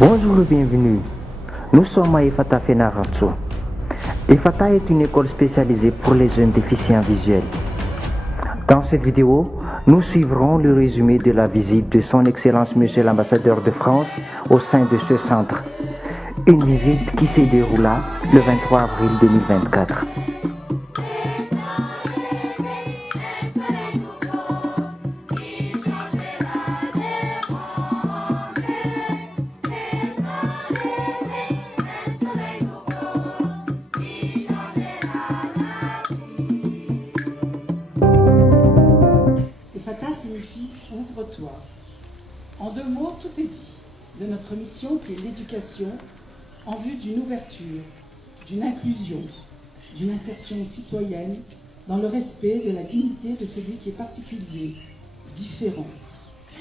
Bonjour et bienvenue. Nous sommes à Ifata Fenaratso. Ifata est une école spécialisée pour les jeunes déficients visuels. Dans cette vidéo, nous suivrons le résumé de la visite de son Excellence Monsieur l'Ambassadeur de France au sein de ce centre. Une visite qui se déroula le 23 avril 2024. Ifata signifie ouvre-toi. En deux mots, tout est dit de notre mission qui est l'éducation en vue d'une ouverture, d'une inclusion, d'une insertion citoyenne dans le respect de la dignité de celui qui est particulier, différent.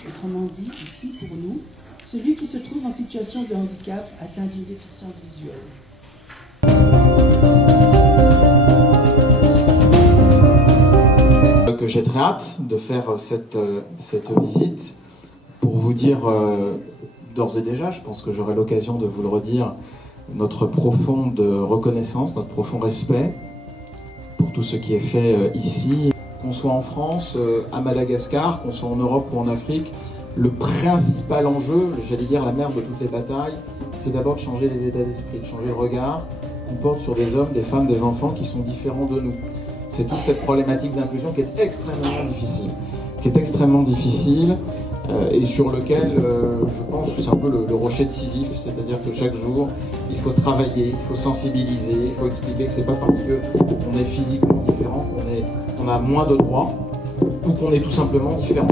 Autrement dit, ici pour nous, celui qui se trouve en situation de handicap atteint d'une déficience visuelle. Que j'ai très hâte de faire cette visite pour vous dire d'ores et déjà, je pense que j'aurai l'occasion de vous le redire, notre profonde reconnaissance, notre profond respect pour tout ce qui est fait ici. Qu'on soit en France, à Madagascar, qu'on soit en Europe ou en Afrique, le principal enjeu, j'allais dire la mère de toutes les batailles, c'est d'abord de changer les états d'esprit, de changer le regard qu'on porte sur des hommes, des femmes, des enfants qui sont différents de nous. C'est toute cette problématique d'inclusion qui est extrêmement difficile, et sur lequel je pense que c'est un peu le rocher de Sisyphe, c'est-à-dire que chaque jour il faut travailler, il faut sensibiliser, il faut expliquer que c'est pas parce qu'on est physiquement différent qu'on a moins de droits ou qu'on est tout simplement différent.